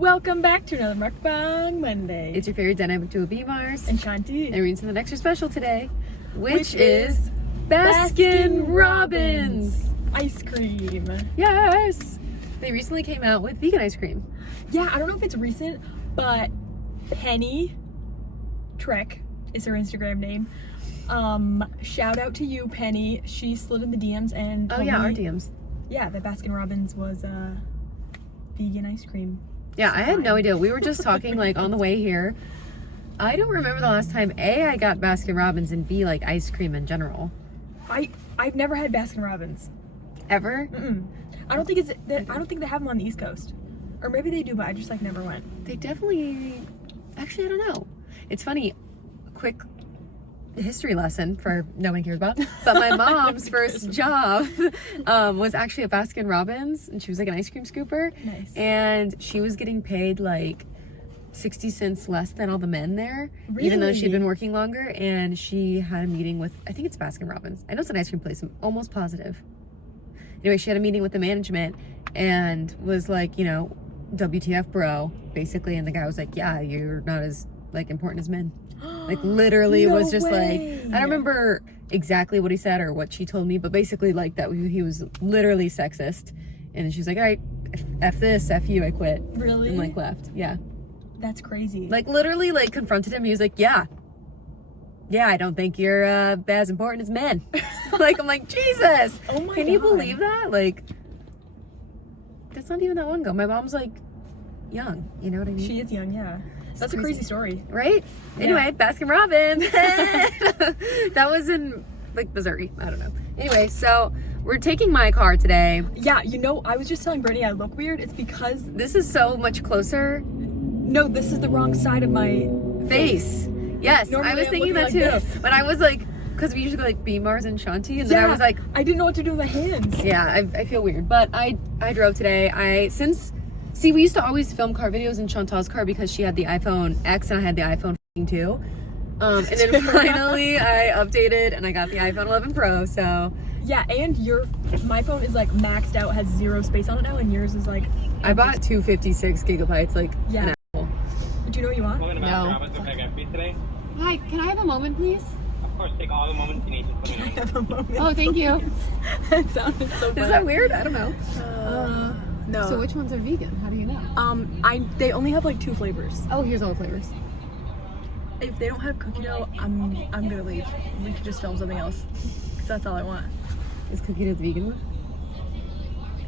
Welcome back to another Mukbang Monday. It's your favorite dynamic duo BMARSZ and Shanti. And we're doing something extra special today, which is Baskin Robbins ice cream. Yes! They recently came out with vegan ice cream. Yeah, I don't know if it's recent, but Penny Trek is her Instagram name. Shout out to you, Penny. She slid in the DMs and told me, our DMs. Yeah, that Baskin Robbins was vegan ice cream. Yeah, I had no idea. We were just talking like on the way here. I don't remember the last time A, I got Baskin Robbins, and B, like ice cream in general. I've never had Baskin Robbins. Ever? Mm-mm. I don't think they have them on the East Coast, or maybe they do, but I just like never went. They definitely. Actually, I don't know. It's funny. Quick history lesson for no one cares about. But my mom's first job was actually at Baskin Robbins, and she was like an ice cream scooper. Nice. And she was getting paid like 60 cents less than all the men there, Really? even though she'd been working longer. And she had a meeting with, I think it's Baskin Robbins. I know it's an ice cream place. I'm almost positive. Anyway, she had a meeting with the management and was like, you know, WTF bro, basically. And the guy was like, yeah, you're not as like important as men. Like literally No was just way. like, I don't remember exactly what he said or what she told me, but basically like that he was literally sexist. And she was like, all right, F this, F you, I quit. Really? And like left. Yeah. That's crazy. Like literally like confronted him. He was like, yeah, I don't think you're as important as men. Like, I'm like, Jesus. Oh my Can you God. believe that? Like, that's not even that long ago. My mom's like young, you know what I mean? She is young, yeah. That's a crazy story. Right? Yeah. Anyway, Baskin Robbins. That was in like Missouri. I don't know. Anyway, so we're taking my car today. Yeah, you know, I was just telling Brittany I look weird. It's because, This is so much closer. no, this is the wrong side of my Face. Yes, Normally I was I'm thinking that looking too. like this. But I was like, because we usually go like BMARSZ and Shanti, and then I was like, I didn't know what to do with my hands. yeah, I feel weird. But I drove today. See, we used to always film car videos in Chantal's car because she had the iPhone X and I had the iPhone 2. And then finally I updated and I got the iPhone 11 Pro, so. Yeah, and my phone is like maxed out, has 0 space on it now, and yours is like. I bought 256 gigabytes, like Yeah. an apple. Do you know what you want? No. Today? Hi, can I have a moment, please? Of course, take all the moments you need. Just let me know. Have a moment. Oh, thank you. That sounded so Is funny. that weird? I don't know. No. So which ones are vegan? How do you know? They only have like 2 flavors. Oh, here's all the flavors. If they don't have cookie dough, I'm gonna leave. We could just film something else. 'Cause that's all I want. Is cookie dough the vegan one?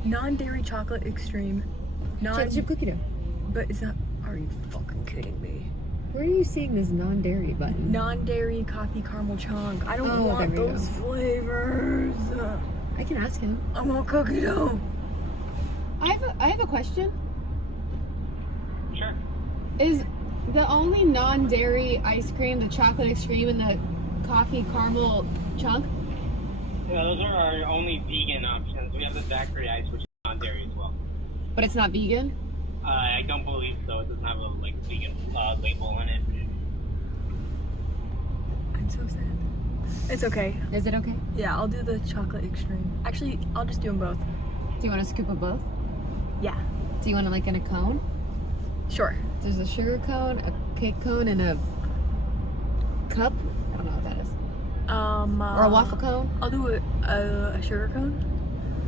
Non-dairy chocolate extreme. Chocolate chip cookie dough. But is that? Are you fucking kidding me? Where are you seeing this non-dairy button? Non-dairy coffee caramel chunk. I don't Oh, want there we those flavors. I can ask him. I want cookie dough. I have a question. Sure. Is the only non-dairy ice cream the chocolate extreme and the coffee caramel chunk? Yeah, those are our only vegan options. We have the daiquiri ice, which is non-dairy as well. But it's not vegan? I don't believe so. It doesn't have a like vegan label on it. I'm so sad. It's okay. Is it okay? Yeah, I'll do the chocolate extreme. Actually, I'll just do them both. Do you want a scoop of both? Yeah. Do you want it like in a cone? Sure. There's a sugar cone, a cake cone, and a cup. I don't know what that is. Or a waffle cone. I'll do a sugar cone.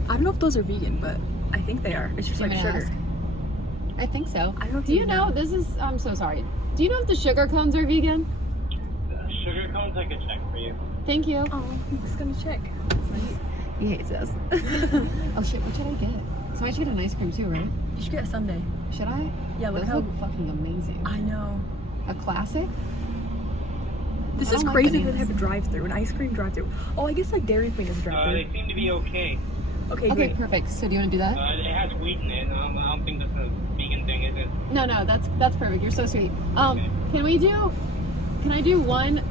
I don't know if those are vegan, but I think they are. It's just Do you like want me to sugar. ask? I think so. I don't Do you even know, this is, I'm so sorry. Do you know if the sugar cones are vegan? Sugar cones, I could check for you. Thank you. Oh, I'm just gonna check. He hates us. Oh shit, what should I get? So I should get an ice cream too, right? You should get a sundae. Should I? Yeah, look Those how. look fucking amazing. I know. A classic? This I is don't like crazy that bananas. they have a drive-through, an ice cream drive-through. Oh, I guess like Dairy Queen is a drive-through. They seem to be okay. Okay, Okay, great. perfect. So do you want to do that? It has wheat in it. I don't think that's a vegan thing, is it? No, that's perfect. You're so sweet. Okay. Can I do one?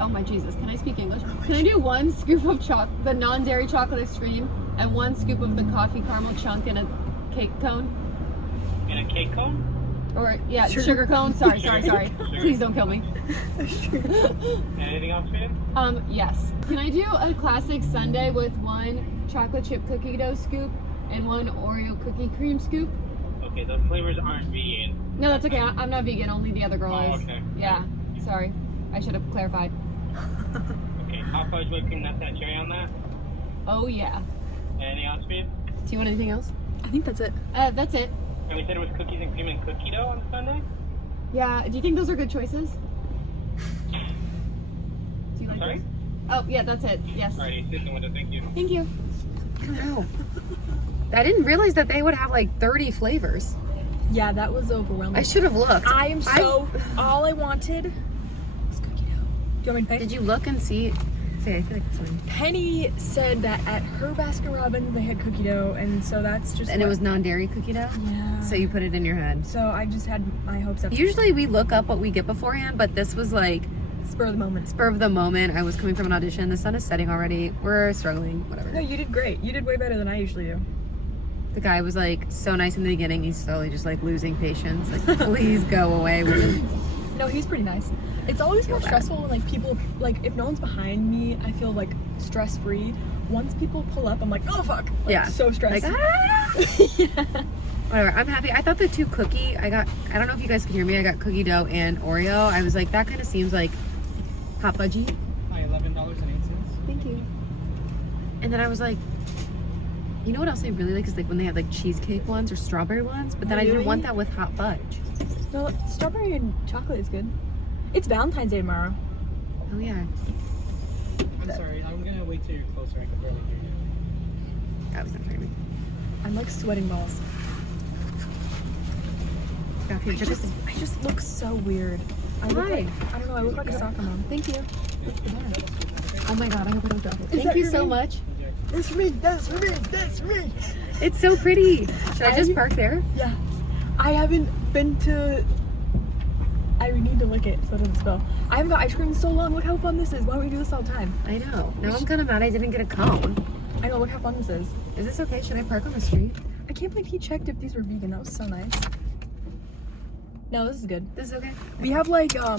Oh my Jesus! Can I speak English? Can I do one scoop of the non-dairy chocolate extreme and one scoop of the coffee caramel chunk in a cake cone? In a cake cone? Or yeah, sugar cone. Sorry. Sure. Please don't kill me. Anything else for you? Yes. Can I do a classic sundae with one chocolate chip cookie dough scoop and one Oreo cookie cream scoop? Okay, those flavors aren't vegan. No, that's okay. I'm not vegan. Only the other girl Oh, is. okay. Yeah. Sorry. I should have clarified. Okay, hot fudge, whipped cream, nuts, and cherry on that. Oh, yeah. Anything else for you? Do you want anything else? I think that's it. That's it. And we said it was cookies and cream and cookie dough on Sunday? Yeah. Do you think those are good choices? Do you like Sorry? those? Oh, yeah, that's it. Yes. Alrighty, system window, thank you. Thank you. Wow. I didn't realize that they would have like 30 flavors. Yeah, that was overwhelming. I should have looked. I am so. All I wanted was cookie dough. Do you want me to pay? Did you look and see? See, I feel like it's fine. Penny said that at her Baskin Robbins they had cookie dough, and so that's just. And it what- was non-dairy cookie dough? Yeah. So you put it in your head. So I just had my hopes up. Usually we look up what we get beforehand, but this was like Spur of the moment. spur of the moment. I was coming from an audition. The sun is setting already. We're struggling. Whatever. No, you did great. You did way better than I usually do. The guy was like so nice in the beginning. He's slowly just like losing patience. Like, please go away with it. No, he's pretty nice. It's always more Feel bad. stressful when like people like if no one's behind me, I feel like stress free. Once people pull up, I'm like, oh fuck. Like, Yeah. So stressed. Like, yeah. Whatever. I'm happy. I thought the two cookie. I don't know if you guys could hear me. I got cookie dough and Oreo. I was like, that kind of seems like hot fudgy. Hi, $11.08. Thank you. And then I was like, you know what else I really like is like when they have like cheesecake ones or strawberry ones, but then I didn't Really? want that with hot fudge. No, strawberry and chocolate is good. It's Valentine's Day tomorrow. Oh yeah. I'm sorry, I'm gonna wait till you're closer. I can barely hear you. That was not hearing me. I'm like sweating balls. Got you. I just look so weird. I look Why? like, I don't know, I look like a soccer mom. Thank you. Oh my god, I hope I don't drop it. Thank that you for so me? much. That's me, that's me, that's me. It's so pretty. Should I just park there? Yeah. I haven't been to. I need to lick it so it doesn't spill. I haven't got ice cream in so long. Look how fun this is. Why don't we do this all the time? I know. Now I'm kind of mad I didn't get a cone. I know, look how fun this is. Is this okay? Should I park on the street? I can't believe he checked if these were vegan. That was so nice. No, this is good. This is okay? We have like 10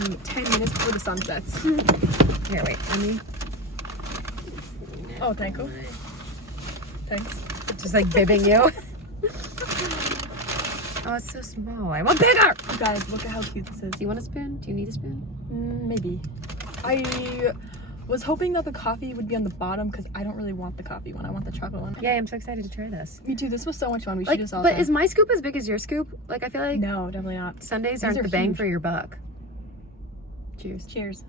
minutes before the sun sets. Here, wait. Let me. Oh, thank you. Thanks. Just like bibbing you. Oh, it's so small. I want bigger! You guys, look at how cute this is. Do you want a spoon? Do you need a spoon? Maybe. I was hoping that the coffee would be on the bottom because I don't really want the coffee one. I want the chocolate one. Yeah, I'm so excited to try this. Me too. This was so much fun. We should Like, do this all but the time. is my scoop as big as your scoop? Like, I feel like No, definitely not. Sundays These aren't are the bang huge. for your buck. Cheers. Cheers.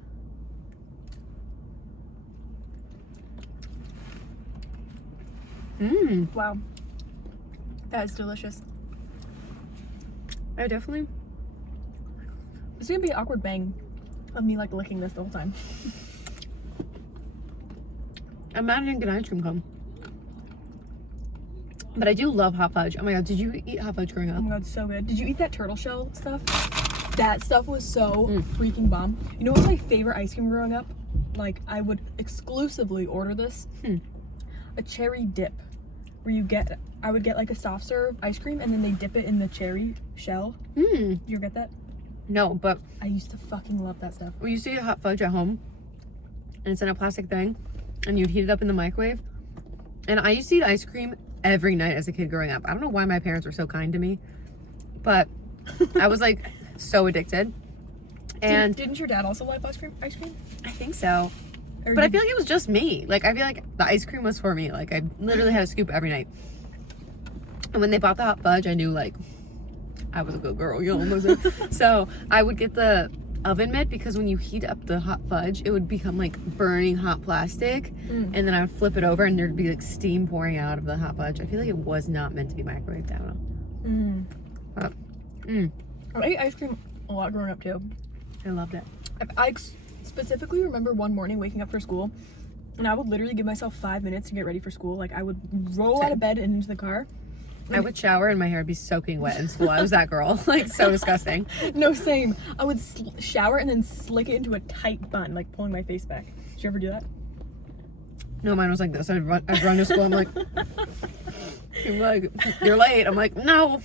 Mmm. Wow. That is delicious. I definitely. It's gonna be an awkward bang of me like licking this the whole time. I'm mad I didn't get ice cream cone. But I do love hot fudge. Oh my god, did you eat hot fudge growing Oh up? my god, so good. Did you eat that turtle shell stuff? That stuff was so freaking bomb. You know what's my favorite ice cream growing up? Like, I would exclusively order this. A cherry dip. Where you get, I would get like a soft serve ice cream and then they dip it in the cherry shell. You ever get that? No, but I used to fucking love that stuff. we used to eat hot fudge at home. And it's in a plastic thing. And you'd heat it up in the microwave. And I used to eat ice cream every night as a kid growing up. I don't know why my parents were so kind to me. But I was like so addicted. And Didn't your dad also like ice cream? I think so. Or But I did- feel like it was just me. Like, I feel like the ice cream was for me. Like, I literally had a scoop every night. And when they bought the hot fudge, I knew, like, I was a good girl, you know. So I would get the oven mitt because when you heat up the hot fudge, it would become like burning hot plastic. And then I would flip it over and there'd be like steam pouring out of the hot fudge. I feel like it was not meant to be microwaved. I don't know. But, I ate ice cream a lot growing up too. I loved it. I specifically remember one morning waking up for school and I would literally give myself 5 minutes to get ready for school. Like I would roll out of bed and into the car. I would shower and my hair would be soaking wet in school. I was that girl. Like, so disgusting. No, same. I would shower and then slick it into a tight bun, like pulling my face back. Did you ever do that? No, mine was like this. I'd run to school. I'm like, you're late. I'm like, no.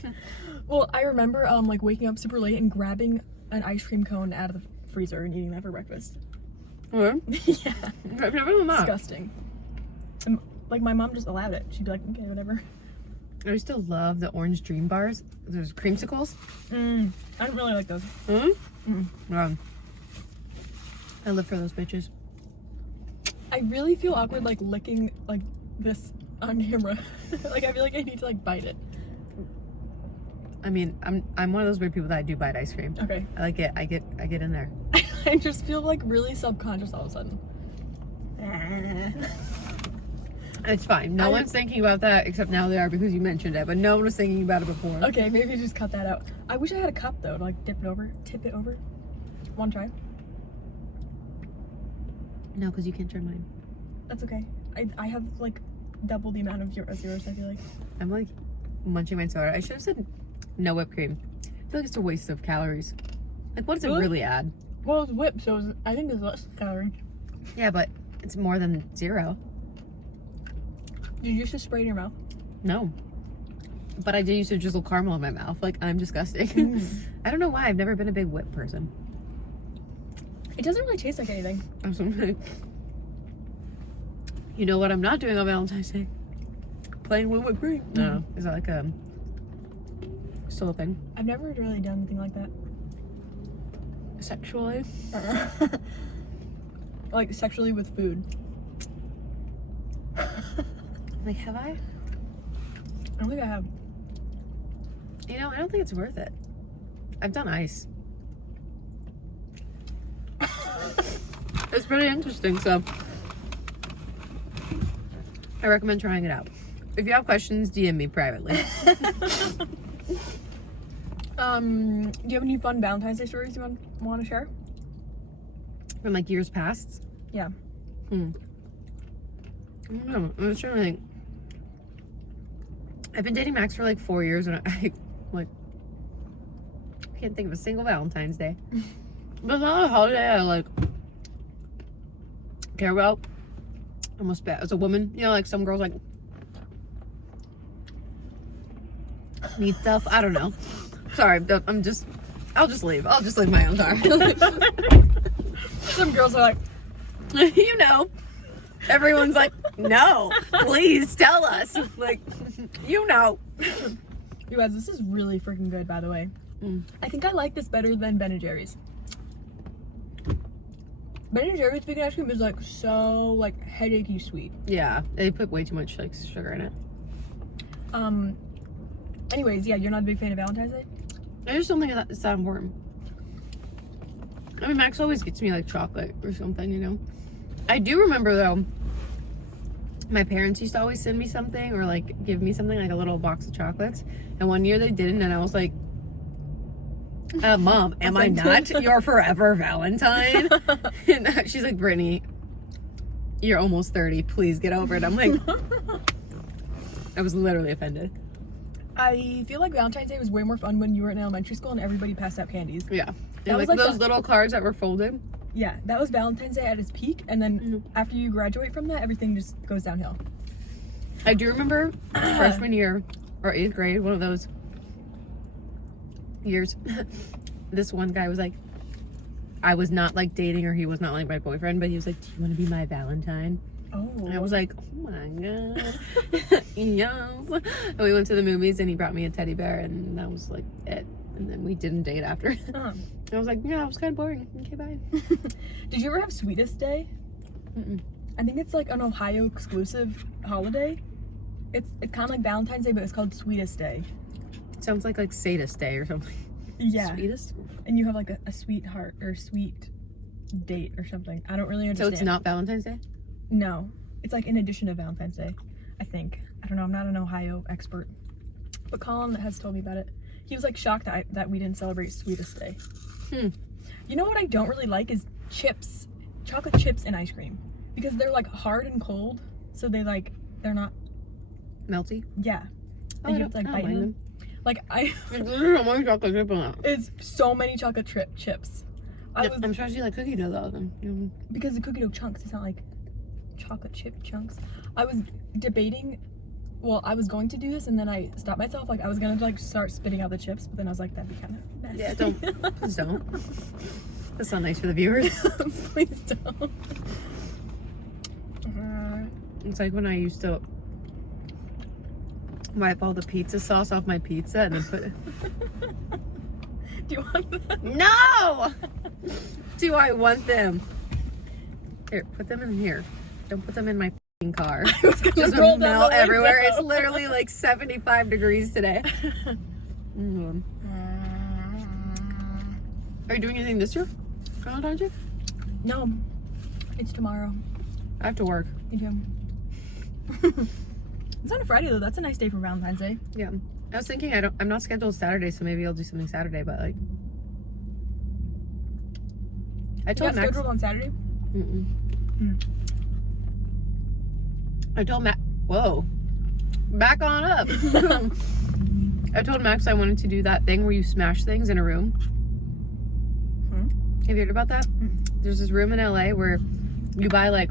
Well, I remember like waking up super late and grabbing an ice cream cone out of the freezer and eating that for breakfast. What? Yeah. I've never done that. Disgusting. And, like my mom just allowed it. She'd be like, okay, whatever. I used to love the orange dream bars. There's creamsicles. I don't really like those. I live for those bitches. I really feel awkward like licking like this on camera. Like I feel like I need to like bite it. I mean, I'm one of those weird people that I do bite ice cream. Okay. I like it. I get in there. I just feel like really subconscious all of a sudden. It's fine. No one's thinking about that except now they are because you mentioned it, but no one was thinking about it before. Okay, maybe just cut that out. I wish I had a cup though to like tip it over. One try. No, because you can't try mine. That's okay. I have like double the amount of yours, I feel like. I'm like munching my soda. I should have said no whipped cream. I feel like it's a waste of calories. Like, what does it really add? Well, it's whipped, so I think there's less calories. Yeah, but it's more than 0. Did you just spray it in your mouth? No. But I did used to drizzle caramel in my mouth. Like, I'm disgusting. I don't know why. I've never been a big whip person. It doesn't really taste like anything. You know what I'm not doing on Valentine's Day? Playing with whipped cream. No. Is that like a still a thing? I've never really done anything like that. Sexually? Like sexually with food. Like, have I? I don't think I have. You know, I don't think it's worth it. I've done ice. It's pretty interesting, so I recommend trying it out. If you have questions, DM me privately. Do you have any fun Valentine's Day stories you want to share? From like years past? Yeah. I don't know. I'm just trying to think. I've been dating Max for like 4 years and I like can't think of a single Valentine's Day. But it's not a holiday I like care about. Almost bad as a woman, you know, like some girls like need stuff. I don't know. Sorry, I'll just leave. I'll just leave my own car. Some girls are like, you know, everyone's like, no, please tell us. Like, you know. you guys, this is really freaking good, by the way. I think I like this better than Ben & Jerry's. Ben & Jerry's vegan ice cream is like so like headachy sweet. Yeah, they put way too much like sugar in it. Anyways, yeah, you're not a big fan of Valentine's Day? I just don't think it's that important. I mean, Max always gets me like chocolate or something, you know. I do remember though, my parents used to always send me something or like give me something like a little box of chocolates. And one year they didn't, and I was like, Mom, am I not your forever Valentine? And she's like, Brittany, you're almost 30. Please get over it. I'm like, I was literally offended. I feel like Valentine's Day was way more fun when you were in elementary school and everybody passed out candies. Yeah. That And was like like those little cards that were folded. Yeah, that was Valentine's Day at its peak, and then after you graduate from that, everything just goes downhill. I do remember freshman year or 8th grade, one of those years, this one guy was like, I was not like dating or he was not like my boyfriend, but he was like, do you want to be my Valentine? Oh. And I was like, oh my god. Yes. And we went to the movies and he brought me a teddy bear and that was like it. And then we didn't date after. I was like, yeah, it was kind of boring. Okay, bye. Did you ever have Sweetest Day? I think it's like an Ohio exclusive holiday. It's kind of like Valentine's Day, but it's called Sweetest Day. Sounds like Sadist Day or something. Yeah. Sweetest? And you have like a sweetheart or sweet date or something. I don't really understand. So it's not Valentine's Day? No. It's like in addition to Valentine's Day, I think. I don't know. I'm not an Ohio expert. But Colin has told me about it. He was like shocked that we didn't celebrate Sweetest Day. You know what I don't really like is chips. Chocolate chips and ice cream. Because they're like hard and cold. So they're not Melty? Yeah. And you have to like bite them. Like it's so many chocolate chips. I'm sure you like cookie dough though. Because the cookie dough chunks, it's not like chocolate chip chunks. I was debating, well, I was going to do this and then I stopped myself. Like I was gonna like start spitting out the chips, but then I was like, that'd be kind of messy. Yeah, don't. Please don't. That's not nice for the viewers. Please don't. It's like when I used to wipe all the pizza sauce off my pizza and then put it. Do you want that? No! Do I want them? Here, put them in here. Don't put them in my f***ing car. Just roll down melt the everywhere. window. It's literally like 75 degrees today. Are you doing anything this year? Valentine's Day? No, it's tomorrow. I have to work. Me too. It's on a Friday though. That's a nice day for Valentine's Day. Yeah. I was thinking I'm not scheduled Saturday, so maybe I'll do something Saturday, but like I You told got Max. scheduled on Saturday? I told Max. Whoa. Back on up. I told Max I wanted to do that thing where you smash things in a room. Have you heard about that? There's this room in LA where you buy like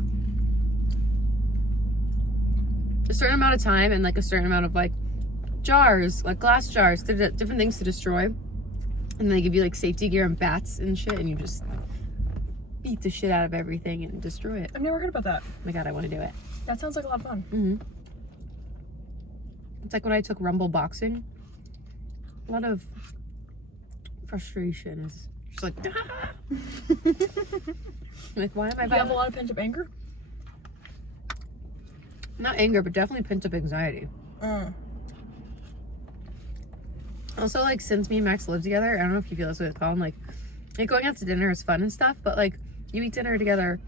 a certain amount of time and like a certain amount of like jars, like glass jars, different things to destroy. And then they give you like safety gear and bats and shit, and you just beat the shit out of everything and destroy it. I've never heard about that. Oh my god, I want to do it. That sounds like a lot of fun. It's like when I took Rumble boxing. A lot of frustration is just like, ah! Like, why am I? You have a lot of pent-up anger? Not anger, but definitely pent up anxiety. Also, like, since me and Max live together, I don't know if you feel this way with Colin, like going out to dinner is fun and stuff, but like you eat dinner together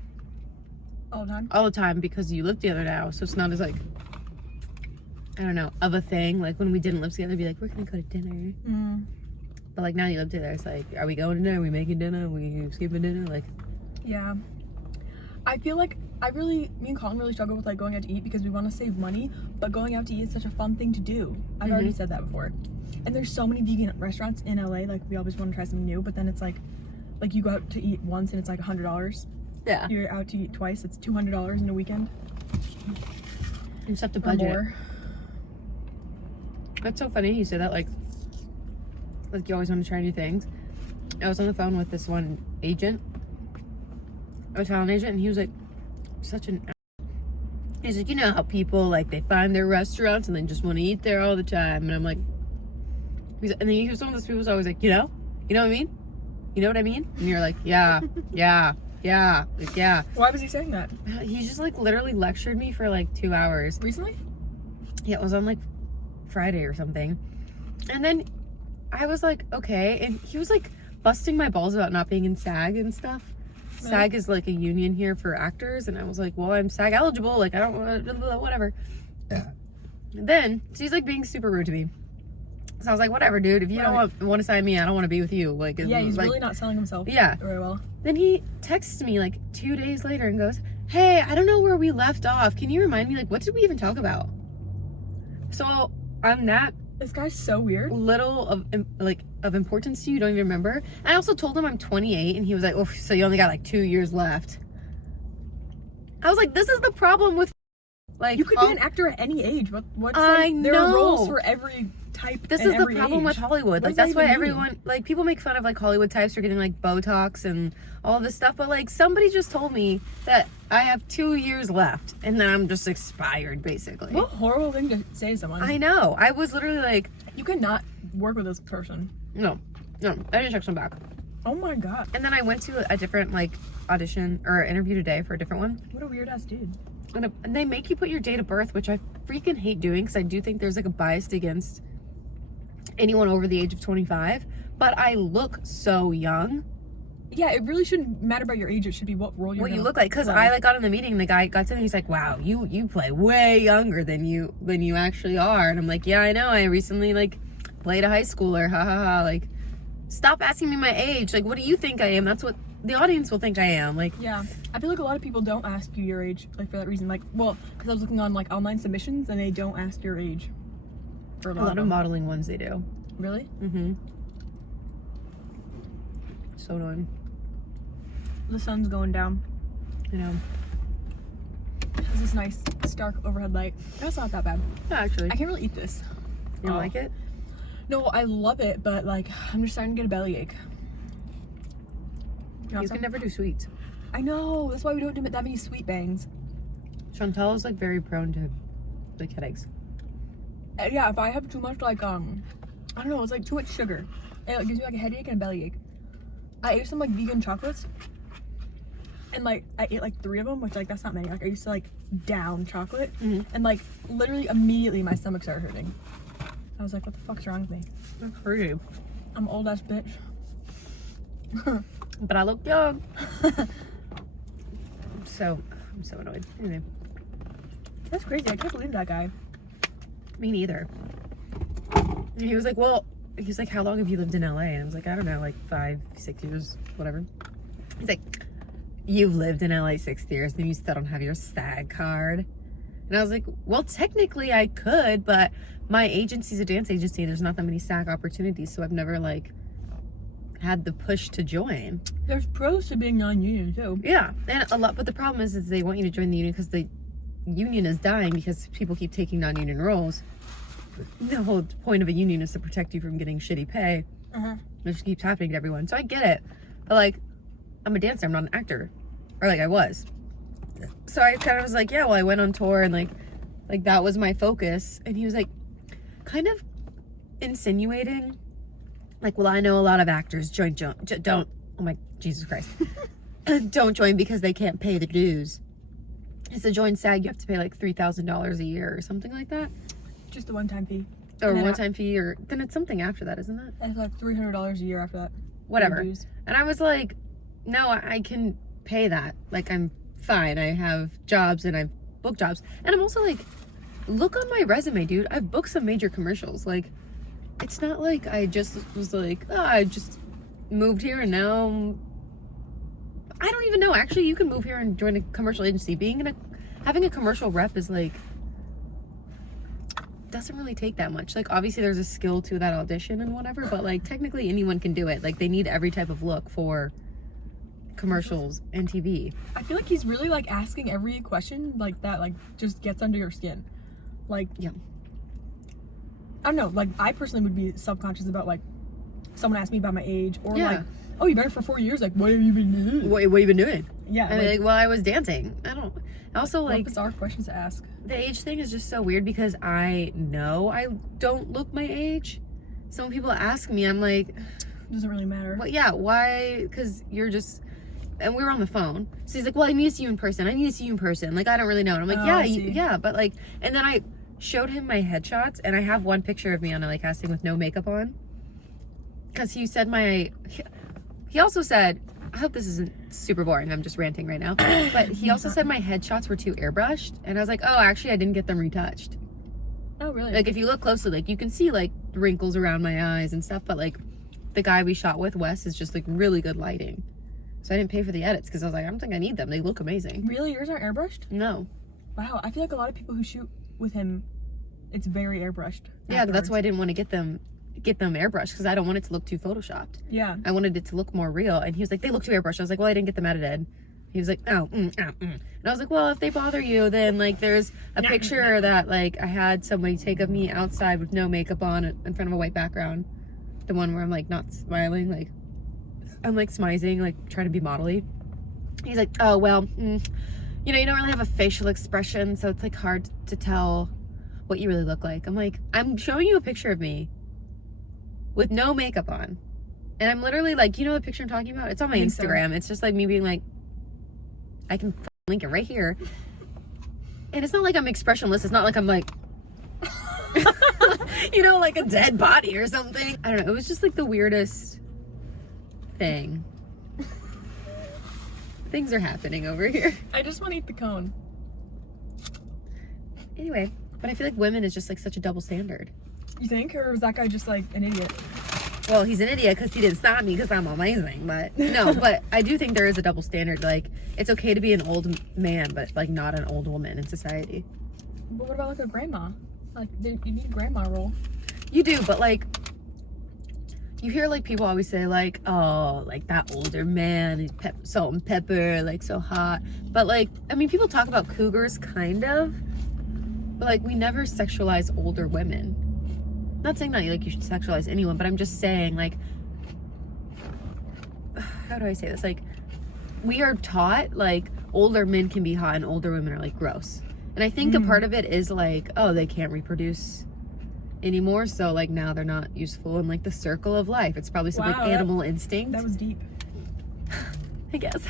all the time because you live together now, so it's not as like, I don't know, of a thing. Like when we didn't live together, it'd be like, we're gonna go to dinner. But like now you live together, it's like, are we going to dinner? Are we making dinner? Are we skipping dinner? Like, yeah. I feel like me and Colin really struggle with like going out to eat because we want to save money, but going out to eat is such a fun thing to do. I've already said that before. And there's so many vegan restaurants in LA, like we always want to try something new, but then it's like you go out to eat once and it's like $100. yeah, You're out to eat twice, it's $200 in a weekend. you just have to Or budget. more. That's so funny you say that, like you always want to try new things. I was on the phone with this one agent, a talent agent, and he was like, such an he's like, you know how people like they find their restaurants and they just want to eat there all the time. And I'm like, and then he was one of those people who's always like, you know what I mean? You know what I mean? And you're like, yeah, like, yeah. Why was he saying that? He just like literally lectured me for like 2 hours. Recently? Yeah, it was on like Friday or something. And then I was like, okay. And he was like busting my balls about not being in SAG and stuff. Really? SAG is like a union here for actors. And I was like, well, I'm SAG eligible. Like, I don't want to, whatever. Yeah. And then, so he's like being super rude to me. So I was like, whatever, dude. If you don't want to sign me, I don't want to be with you. Like, yeah, he's like, really not selling himself very well. Then he texts me like 2 days later and goes, hey, I don't know where we left off. Can you remind me, like, what did we even talk about? So I'm that This guy's so weird. little of importance to you, don't even remember. And I also told him I'm 28, and he was like, oh, so you only got like 2 years left. I was like, this is the problem with like, you could be an actor at any age. What's I like, there are know. roles for every type. This and is the every problem age. with Hollywood. What Like, does that's that why even everyone, like, people make fun of like Hollywood types for getting like Botox and all this stuff. But like, somebody just told me that I have 2 years left, and then I'm just expired, basically. What a horrible thing to say to someone. I know. I was literally like, you could not work with this person. no, I didn't text him back. Oh my god. And then I went to a different like audition or interview today for a different one. What a weird ass dude. And they make you put your date of birth, which I freaking hate doing because I do think there's like a bias against anyone over the age of 25. But I look so young. Yeah, it really shouldn't matter about your age. It should be what role What you look like. Because I like got in the meeting, and the guy got to me, he's like, wow, you play way younger than you actually are. And I'm like, yeah, I know. I recently like played a high schooler. Ha ha ha. Like, stop asking me my age. Like, what do you think I am? That's what the audience will think I am. Like, yeah, I feel like a lot of people don't ask you your age, like for that reason. Like, well, because I was looking on like online submissions, and they don't ask your age. For a lot of modeling ones they do. Really? Mm-hmm. So annoying. The sun's going down. You know. There's this nice stark overhead light. That's not that bad. Yeah, actually. I can't really eat this. You don't like it? No, I love it, but like I'm just starting to get a bellyache. You can never do sweets. I know. That's why we don't do that many sweet bangs. Chantal is like very prone to like headaches. Yeah, if I have too much, like, I don't know, it's like too much sugar. It like, gives me like a headache and a bellyache. I ate some like vegan chocolates. And like, I ate like 3 of them, which like, that's not many. Like, I used to like down chocolate. And like, literally immediately my stomach started hurting. I was like, what the fuck's wrong with me? That's crazy. I'm old ass bitch. But I look young. I'm so annoyed. Anyway. That's crazy. I can't believe that guy. Me neither. And he was like, how long have you lived in LA? And I was like, I don't know, like 5, 6 years, whatever. He's like, you've lived in LA 6 years and you still don't have your SAG card. And I was like, well, technically I could, but my agency's a dance agency and there's not that many SAG opportunities, so I've never like had the push to join. There's pros to being non-union too. Yeah, and a lot, but the problem is they want you to join the union because the union is dying because people keep taking non-union roles. The whole point of a union is to protect you from getting shitty pay. It just keeps happening to everyone, so I get it. But like, I'm a dancer, I'm not an actor, or like I was. So I kind of was like, yeah, well, I went on tour and like that was my focus. And he was like, kind of insinuating, like, well, I know a lot of actors don't. Oh my Jesus Christ, don't join because they can't pay the dues. It's to join SAG, you have to pay like $3,000 a year or something like that. Just a one-time fee. Or one-time fee, or then it's something after that, isn't it? And it's like $300 a year after that. Whatever. And I was like, no, I can pay that. Like, I'm fine. I have jobs and I've booked jobs. And I'm also like, look on my resume, dude. I've booked some major commercials. Like, it's not like I just was like, oh, I just moved here and now I don't even know. Actually, you can move here and join a commercial agency. Having a commercial rep is like, doesn't really take that much. Like, obviously there's a skill to that audition and whatever, but like technically anyone can do it. Like, they need every type of look for commercials and TV. I feel like he's really like asking every question like that, like just gets under your skin. Like, yeah, I don't know, like I personally would be subconscious about like someone asked me about my age, or Yeah. like, oh, you've been here for 4 years, like what have you been doing? what have you been doing? Yeah, I mean, like, well, I was dancing. I don't also what like bizarre questions to ask. the age thing is just so weird because I know I don't look my age. So when people ask me, I'm like, Doesn't really matter. well, yeah, why? Because you're just, and we were on the phone. So he's like, well, I need to see you in person. I need to see you in person. Like, I don't really know. And I'm like, Oh, yeah, I see. yeah, but like, and then I showed him my headshots, and I have one picture of me on a like casting with no makeup on. Because he said he also said, I hope this isn't super boring, I'm just ranting right now, but he also said my headshots were too airbrushed, and I was like, oh, actually I didn't get them retouched. Oh, really? Like, if you look closely, like, you can see like wrinkles around my eyes and stuff, but like the guy we shot with, Wes, is just like really good lighting. So I didn't pay for the edits because I was like, I don't think I need them, they look amazing. Really? Yours aren't airbrushed? No. Wow, I feel like a lot of people who shoot with him, it's very airbrushed. Yeah, but that's afterwards. why I didn't want to get them airbrushed, because I don't want it to look too photoshopped. Yeah. I wanted it to look more real, and he was like, they look too airbrushed. I was like, well, I didn't get them edited. He was like, and I was like, well, if they bother you, then like there's a picture that like I had somebody take of me outside with no makeup on in front of a white background, the one where I'm like not smiling, like I'm like smizing, like trying to be modelly. He's like, oh, well, you know, you don't really have a facial expression, so it's like hard to tell what you really look like. I'm like, I'm showing you a picture of me with no makeup on, and I'm literally like, you know the picture I'm talking about? It's on my Instagram. It's just like me being like, I can link it right here, and it's not like I'm expressionless. It's not like I'm like you know, like a dead body or something. I don't know, it was just like the weirdest thing. Things are happening over here. I just want to eat the cone. Anyway, but I feel like women is just like such a double standard. You think? Or was that guy just like an idiot? Well, he's an idiot because he didn't stop me because I'm amazing, but no, but I do think there is a double standard. Like, it's okay to be an old man, but like not an old woman in society. But what about like a grandma? Like, you need a grandma role. You do, but like, you hear like people always say like, oh, like that older man, he's salt and pepper, like so hot. But like, I mean, people talk about cougars kind of, but like we never sexualize older women. Not saying that like you should sexualize anyone, but I'm just saying like, how do I say this? Like, we are taught like older men can be hot and older women are like gross. And I think a part of it is like, oh, they can't reproduce anymore. So like now they're not useful in like the circle of life. It's probably some like Wow, animal instinct. That was deep. I guess.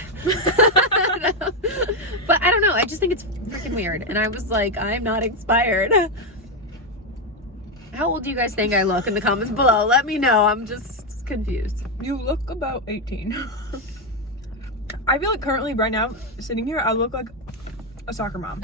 But I don't know. I just think it's freaking weird. And I was like, I'm not inspired. How old do you guys think I look in the comments below? Let me know. I'm just confused. You look about 18. I feel like currently right now, sitting here, I look like a soccer mom.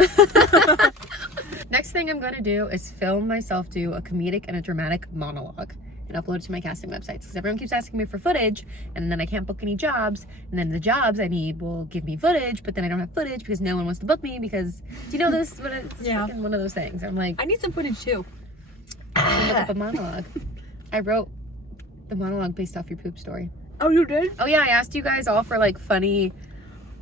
Next thing I'm going to do is film myself do a comedic and a dramatic monologue and upload it to my casting websites, because everyone keeps asking me for footage, and then I can't book any jobs, and then the jobs I need will give me footage, but then I don't have footage because no one wants to book me because, do you know this? But it's Yeah. freaking one of those things. I'm like, I need some footage too. I look up a monologue. I wrote the monologue based off your poop story. Oh, you did? Oh yeah, I asked you guys all for like funny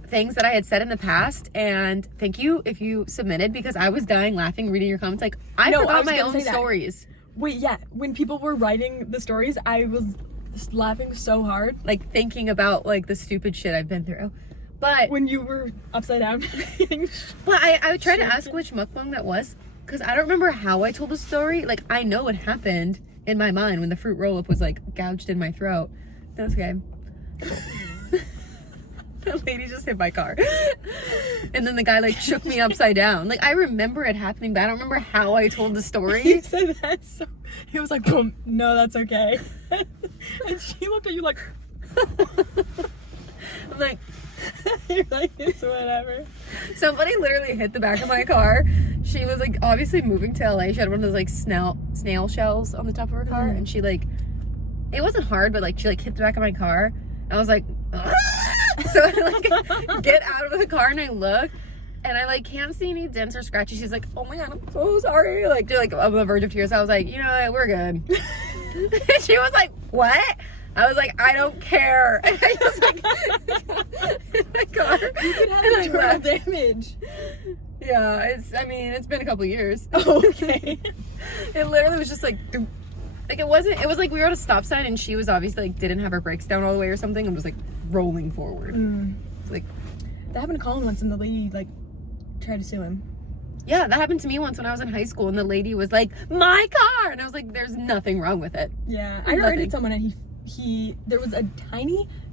things that I had said in the past, and thank you if you submitted, because I was dying laughing reading your comments. Like I forgot my own stories. Wait, yeah. When people were writing the stories, I was just laughing so hard. Like thinking about like the stupid shit I've been through. But When you were upside down. But I tried to ask which mukbang that was, because I don't remember how I told the story. Like I know what happened in my mind when the fruit roll-up was like gouged in my throat. That's okay. That lady just hit my car. And then the guy like shook me upside down. Like I remember it happening, but I don't remember how I told the He story. said that, so he was like, boom, no, that's okay. And she looked at you like, I'm like, you're like, it's whatever. somebody literally hit the back of my car. She was like obviously moving to LA. She had one of those like snail shells on the top of her car, and she like, it wasn't hard, but like she like hit the back of my car. I was like, ah! So I like get out of the car and I look, and I like can't see any dents or scratches. She's like, oh my god, I'm so sorry. Like, dude, like I'm on the verge of tears. I was like, you know what, we're good. She was like, what? I was like, I don't care. And I was like, in the car. You could have And I internal left. damage. Yeah, it's been a couple years. Oh, okay. It literally was just like it was like we were at a stop sign and she was obviously like didn't have her brakes down all the way or something and was like rolling forward. It's like, That happened to Colin once, and the lady like tried to sue him. yeah, that happened to me once when I was in high school, and the lady was like, my car, and I was like, there's nothing wrong with it. Yeah, I rated someone, and he there was a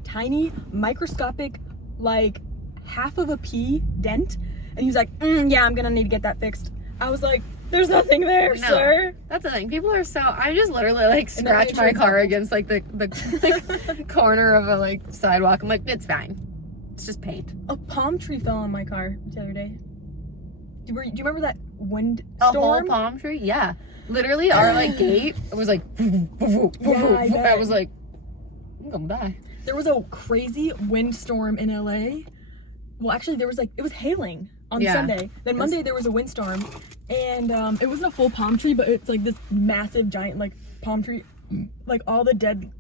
tiny microscopic like half of a pea dent, and he was like, yeah, I'm gonna need to get that fixed. I was like, there's nothing there, No, sir. that's the thing. People are so, I just literally like And then scratch my insurance car company. against like the like, corner of a like sidewalk. I'm like, it's fine. It's just paint. A palm tree fell on my car the other day. Do you remember that wind A storm? whole palm tree? Yeah. Literally our like gate was like, I was like, I'm gonna die. There was a crazy windstorm in LA. Well, actually, it was hailing on Yeah. Sunday. Then Monday there was a windstorm, and it wasn't a full palm tree, but it's like this massive, giant like palm tree. Like all the dead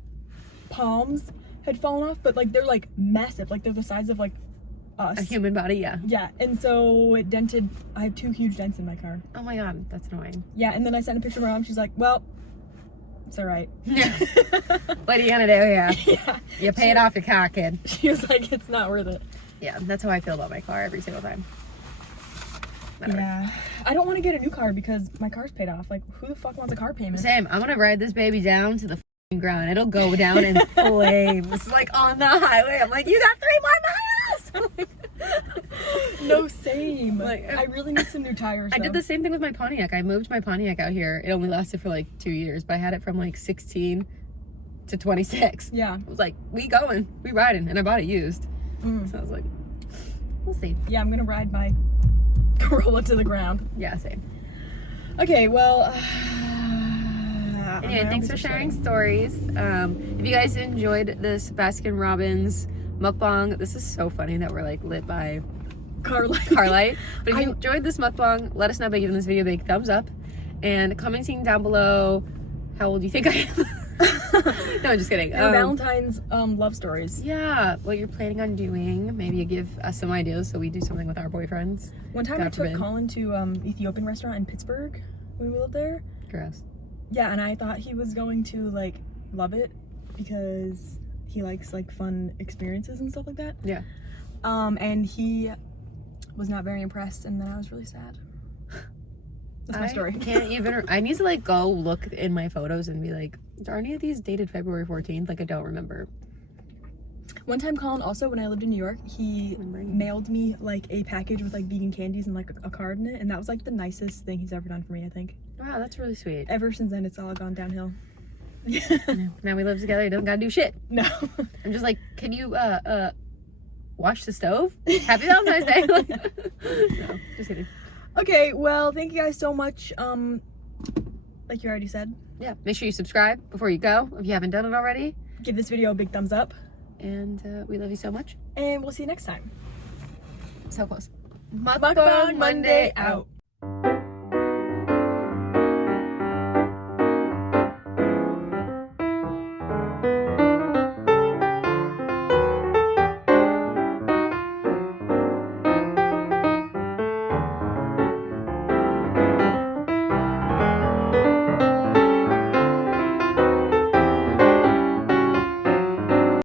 palms had fallen off, but like they're like massive, like they're the size of like us. A human body, yeah. Yeah, and so it dented. I have 2 huge dents in my car. Oh my god, that's annoying. Yeah, and then I sent a picture to my mom. She's like, "Well, it's all right." Yeah. What are you gonna do? Yeah. Yeah. You paid off your car, kid. She was like, "It's not worth it." Yeah, that's how I feel about my car every single time. Whatever. Yeah, I don't want to get a new car because my car's paid off. Like, who the fuck wants a car payment? Same. I'm gonna ride this baby down to the f***ing ground. It'll go down in flames, like on the highway. I'm like, you got 3 more miles. No, same. Like, I really need some new tires. I did though. the same thing with my Pontiac. I moved my Pontiac out here. It only lasted for like 2 years, but I had it from like 16 to 26. Yeah. I was like, we going, we riding, and I bought it used. So I was like, we'll see. Yeah, I'm gonna ride my Corolla to the ground. Yeah, same. Okay, well. Anyway, thanks for sharing stories. If you guys enjoyed this Baskin Robbins mukbang, this is so funny that we're like lit by Car light. But if you enjoyed this mukbang, let us know by giving this video a big thumbs up and commenting down below how old you think I am. No, I'm just kidding. And Valentines love stories. Yeah, what you're planning on doing. Maybe you give us some ideas so we do something with our boyfriends. One time God I took forbid. Colin to Ethiopian restaurant in Pittsburgh when we lived there. Gross. Yeah, and I thought he was going to like love it because he likes like fun experiences and stuff like that. Yeah. And he was not very impressed, and then I was really sad. That's my story. Can't even. I need to like go look in my photos and be like, are any of these dated February 14th? Like I don't remember. One time, Colin, also when I lived in New York, he mailed me like a package with like vegan candies and like a card in it, and that was like the nicest thing he's ever done for me, I think. Wow, that's really sweet. Ever since then, it's all gone downhill. Now we live together. He doesn't gotta do shit. No. I'm just like, can you wash the stove? Happy Valentine's Day. No, just kidding. Okay, well, thank you guys so much. Like you already said, Yeah, make sure you subscribe before you go if you haven't done it already. give this video a big thumbs up, And we love you so much. and we'll see you next time. So close. Mukbang Monday out.